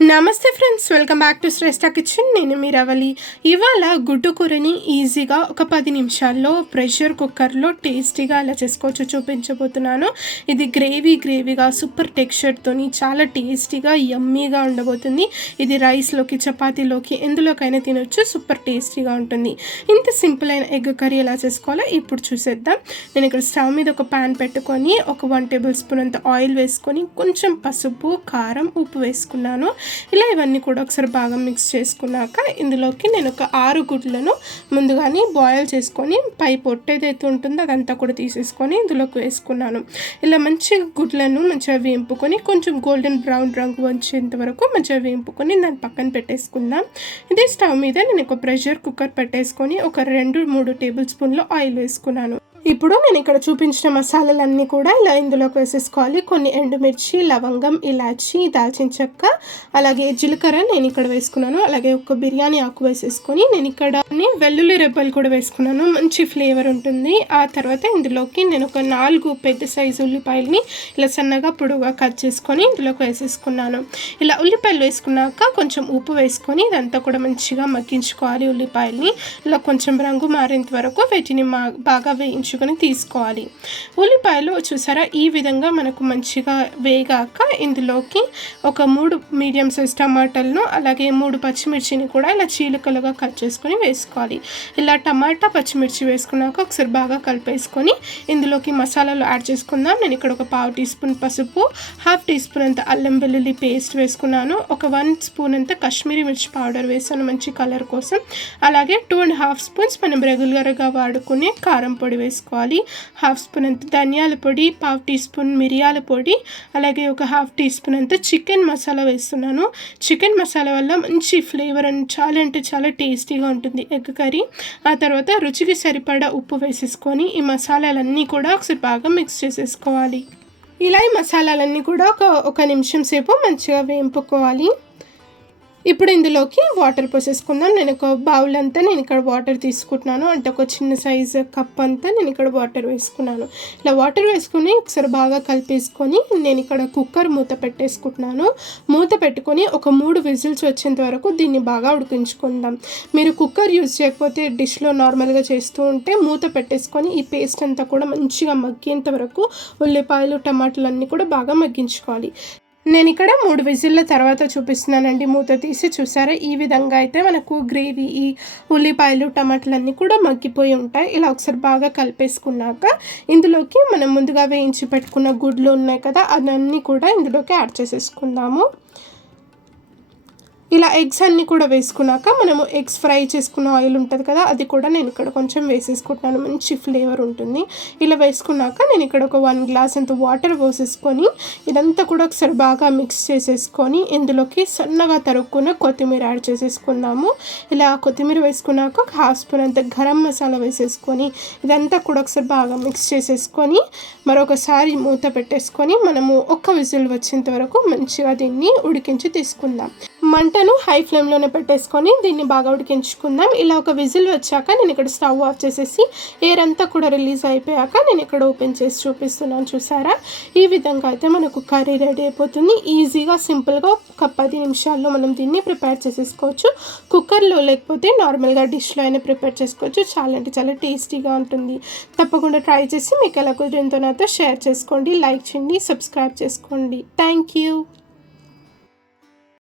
నమస్తే friends, welcome back to Shreshta kitchen. నేను మీ రవలి. ఇవాళ గుడ్డు కూరని ఈజీగా ఒక 10 నిమిషాల్లో ప్రెషర్ కుక్కర్లో టేస్టీగా ఎలా చేసుకోవచ్చో చూపించబోతున్నాను. ఇది గ్రేవీగా సూపర్ టెక్స్చర్తోని చాలా టేస్టీగా యమ్మీగా ఉండబోతుంది. ఇది రైస్లోకి, చపాతీలోకి ఎందులోకైనా తినొచ్చు. సూపర్ టేస్టీగా ఉంటుంది. ఇంత సింపుల్ అయిన ఎగ్ కర్రీ ఎలా చేసుకోవాలో ఇప్పుడు చూసేద్దాం. నేను ఇక్కడ స్టవ్ మీద ఒక ప్యాన్ పెట్టుకొని ఒక 1 టేబుల్ స్పూన్ అంత ఆయిల్ వేసుకొని కొంచెం పసుపు, కారం, ఉప్పు వేసుకున్నాను. ఇలా ఇవన్నీ కూడా ఒకసారి బాగా మిక్స్ చేసుకున్నాక ఇందులోకి నేను ఒక 6 గుడ్లను ముందుగానే బాయిల్ చేసుకొని పై పొట్టు ఏదైతే ఉంటుందో అదంతా కూడా తీసేసుకొని ఇందులోకి వేసుకున్నాను. ఇలా మంచిగా గుడ్లను మంచిగా వేంపుకొని కొంచెం గోల్డెన్ బ్రౌన్ రంగు వచ్చేంత వరకు మంచిగా వేంపుకొని దాన్ని పక్కన పెట్టేసుకుందాం. ఇదే స్టవ్ మీద నేను ఒక ప్రెషర్ కుక్కర్ పెట్టేసుకొని ఒక 2-3 టేబుల్ స్పూన్లు ఆయిల్ వేసుకున్నాను. ఇప్పుడు నేను ఇక్కడ చూపించిన మసాలాలన్నీ కూడా ఇలా ఇందులోకి వేసేసుకోవాలి. కొన్ని ఎండుమిర్చి, లవంగం, ఇలాచి, దాల్చిన చెక్క, అలాగే జీలకర్ర నేను ఇక్కడ వేసుకున్నాను. అలాగే ఒక బిర్యానీ ఆకు వేసేసుకొని నేను ఇక్కడ వెల్లుల్లి రెబ్బలు కూడా వేసుకున్నాను. మంచి ఫ్లేవర్ ఉంటుంది. ఆ తర్వాత ఇందులోకి నేను ఒక 4 పెద్ద సైజు ఉల్లిపాయలని ఇలా సన్నగా పొడుగా కట్ చేసుకొని ఇందులోకి వేసేసుకున్నాను. ఇలా ఉల్లిపాయలు వేసుకున్నాక కొంచెం ఉప్పు వేసుకొని ఇదంతా కూడా మంచిగా మగ్గించుకోవాలి. ఉల్లిపాయలని ఇలా కొంచెం రంగు మారేంత వరకు వీటిని బాగా వేయించుకొని తీసుకోవాలి. ఉల్లిపాయలు చూసారా ఈ విధంగా మనకు మంచిగా వేగాక ఇందులోకి ఒక 3 మీడియం సైజ్ టమాటాలను అలాగే 3 పచ్చిమిర్చిని కూడా ఇలా చీలికలుగా కట్ చేసుకొని వేసుకోవాలి. ఇలా టమాటా, పచ్చిమిర్చి వేసుకున్నాక ఒకసారి బాగా కలిపేసుకొని ఇందులోకి మసాలాలు యాడ్ చేసుకుందాం. నేను ఇక్కడ ఒక 1/2 టీ స్పూన్ పసుపు, 1/2 టీ స్పూన్ అంత అల్లం వెల్లుల్లి పేస్ట్ వేసుకున్నాను. ఒక 1 స్పూన్ అంత కాశ్మీరీ మిర్చి పౌడర్ వేసాను మంచి కలర్ కోసం. అలాగే 2.5 స్పూన్స్ మనం రెగ్యులర్గా వాడుకునే కారం పొడి వేసుకోవాలి. 1/2 స్పూన్ అంత ధనియాల పొడి, 1/2 టీ స్పూన్ మిరియాల పొడి, అలాగే ఒక 1/2 టీ స్పూన్ అంత చికెన్ మసాలా వేస్తున్నాను. చికెన్ మసాలా వల్ల మంచి ఫ్లేవర్ అని చాలా అంటే చాలా టేస్టీగా ఉంటుంది ఎగ్ కర్రీ. ఆ తర్వాత రుచికి సరిపడా ఉప్పు వేసేసుకొని ఈ మసాలాలన్నీ కూడా ఒకసారి బాగా మిక్స్ చేసేసుకోవాలి. ఇలా ఈ మసాలాలన్నీ కూడా ఒక నిమిషం సేపు మంచిగా వేయింపుకోవాలి. ఇప్పుడు ఇందులోకి వాటర్ పోసేసుకుందాం. నేను ఒక బౌల్ అంతా నేను ఇక్కడ వాటర్ తీసుకుంటున్నాను. అంటే ఒక చిన్న సైజు కప్ అంతా నేను ఇక్కడ వాటర్ వేసుకున్నాను. ఇలా వాటర్ వేసుకుని ఒకసారి బాగా కలిపేసుకొని నేను ఇక్కడ కుక్కర్ మూత పెట్టేసుకుంటున్నాను. మూత పెట్టుకొని ఒక 3 విజిల్స్ వచ్చేంత వరకు దీన్ని బాగా ఉడికించుకుందాం. మీరు కుక్కర్ యూజ్ చేయకపోతే డిష్లో నార్మల్గా చేస్తూ ఉంటే మూత పెట్టేసుకొని ఈ పేస్ట్ అంతా కూడా మంచిగా మగ్గేంత వరకు ఉల్లిపాయలు, టమాటాలు అన్నీ కూడా బాగా మగ్గించుకోవాలి. నేను ఇక్కడ 3 విజిల్ల తర్వాత చూపిస్తున్నానండి. మూత తీసి చూసారా ఈ విధంగా అయితే మనకు గ్రేవీ, ఈ ఉల్లిపాయలు, టమాటాలు అన్నీ కూడా మగ్గిపోయి ఉంటాయి. ఇలా ఒకసారి బాగా కలిపేసుకున్నాక ఇందులోకి మనం ముందుగా వేయించి పెట్టుకున్న గుడ్లు ఉన్నాయి కదా అవన్నీ కూడా ఇందులోకి యాడ్ చేసేసుకుందాము. ఇలా ఎగ్స్ అన్నీ కూడా వేసుకున్నాక మనము ఎగ్స్ ఫ్రై చేసుకున్న ఆయిల్ ఉంటుంది కదా అది కూడా నేను ఇక్కడ కొంచెం వేసేసుకుంటున్నాను. మంచి ఫ్లేవర్ ఉంటుంది. ఇలా వేసుకున్నాక నేను ఇక్కడ ఒక 1 గ్లాస్ అంత వాటర్ పోసేసుకొని ఇదంతా కూడా ఒకసారి బాగా మిక్స్ చేసేసుకొని ఇందులోకి సన్నగా తరుక్కున్న కొత్తిమీర యాడ్ చేసేసుకుందాము. ఇలా కొత్తిమీర వేసుకున్నాక ఒక 1/2 స్పూన్ అంత గరం మసాలా వేసేసుకొని ఇదంతా కూడా ఒకసారి బాగా మిక్స్ చేసేసుకొని మరొకసారి మూత పెట్టేసుకొని మనము ఒక్క విజిల్ వచ్చేంత వరకు మంచిగా దీన్ని ఉడికించి తీసుకుందాం. మంటను హై ఫ్లేమ్లోనే పెట్టేసుకొని దీన్ని బాగా ఉడికించుకుందాం. ఇలా ఒక విజిల్ వచ్చాక నేను ఇక్కడ స్టవ్ ఆఫ్ చేసేసి ఎయిర్ అంతా కూడా రిలీజ్ అయిపోయాక నేను ఇక్కడ ఓపెన్ చేసి చూపిస్తున్నాను. చూసారా ఈ విధంగా అయితే మనకు కర్రీ రెడీ అయిపోతుంది. ఈజీగా సింపుల్గా ఒక 10 నిమిషాల్లో మనం దీన్ని ప్రిపేర్ చేసేసుకోవచ్చు. కుక్కర్లో లేకపోతే నార్మల్గా డిష్లో అయినా ప్రిపేర్ చేసుకోవచ్చు. చాలా అంటే చాలా టేస్టీగా ఉంటుంది. తప్పకుండా ట్రై చేసి మీకు ఎలా కుదిరిందో నాతో షేర్ చేసుకోండి, లైక్ చేయండి, సబ్స్క్రైబ్ చేసుకోండి. Thank you.